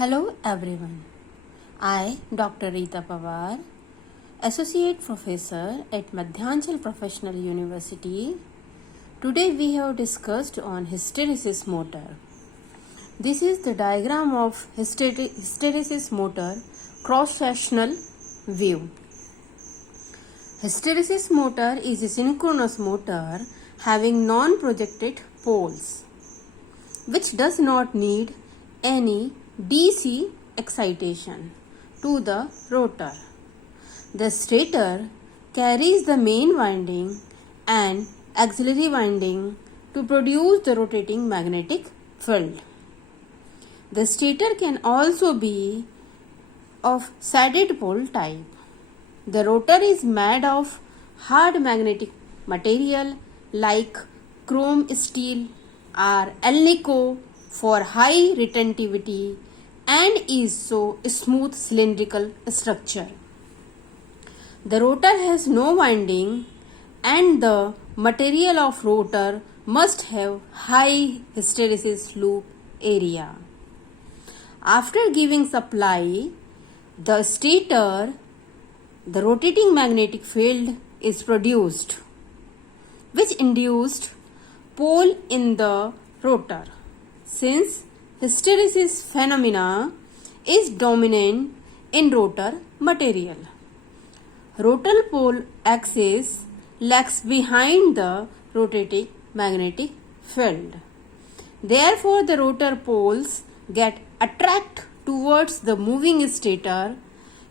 Hello everyone. I, Dr. Rita Pawar, Associate Professor at Madhyanchal Professional University. Today we have discussed on hysteresis motor. This is the diagram of hysteresis motor cross-sectional view. Hysteresis motor is a synchronous motor having non-projected poles, which does not need any DC excitation to the rotor. The stator carries the main winding and auxiliary winding to produce the rotating magnetic field. The stator can also be of saddle pole type. The rotor is made of hard magnetic material like chrome steel or alnico for high retentivity and is so smooth cylindrical structure. The rotor has no winding and the material of rotor must have high hysteresis loop area. After giving supply, the stator, the rotating magnetic field is produced, which induced pole in the rotor. Since hysteresis phenomena is dominant in rotor material, rotor pole axis lags behind the rotating magnetic field. Therefore, the rotor poles get attracted towards the moving stator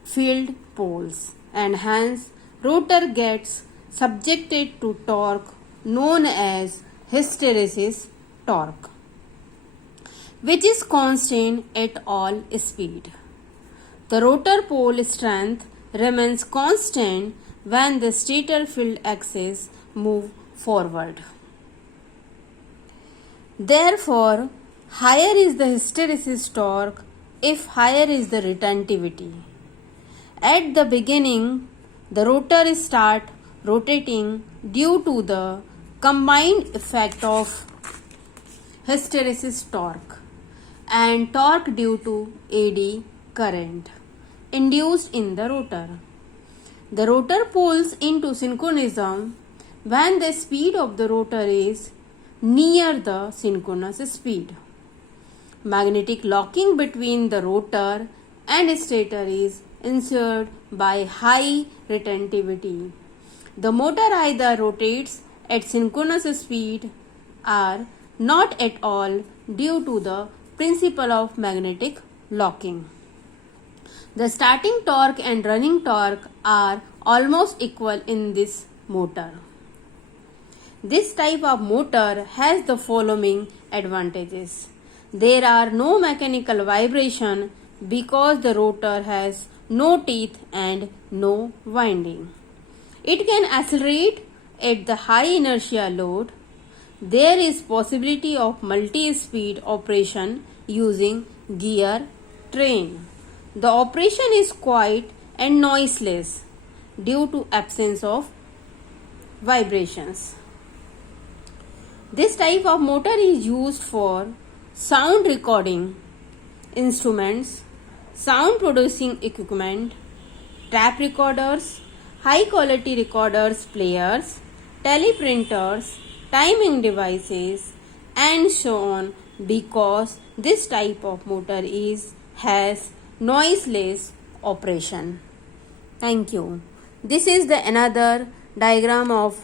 field poles, and hence rotor gets subjected to torque known as hysteresis torque, which is constant at all speed. The rotor pole strength remains constant when the stator field axis move forward. Therefore, higher is the hysteresis torque if higher is the retentivity. At the beginning, the rotor start rotating due to the combined effect of hysteresis torque and torque due to eddy current induced in the rotor. The rotor pulls into synchronism when the speed of the rotor is near the synchronous speed. Magnetic locking between the rotor and stator is ensured by high retentivity. The motor either rotates at synchronous speed or not at all due to the principle of magnetic locking. The starting torque and running torque are almost equal in this motor. This type of motor has the following advantages. There are no mechanical vibration because the rotor has no teeth and no winding. It can accelerate at the high inertia load. There is possibility of multi-speed operation using gear train. The operation is quiet and noiseless due to absence of vibrations. This type of motor is used for sound recording instruments, sound producing equipment, tape recorders, high quality recorders, players, teleprinters, timing devices, and so on, because this type of motor has noiseless operation. Thank you. This is the another diagram of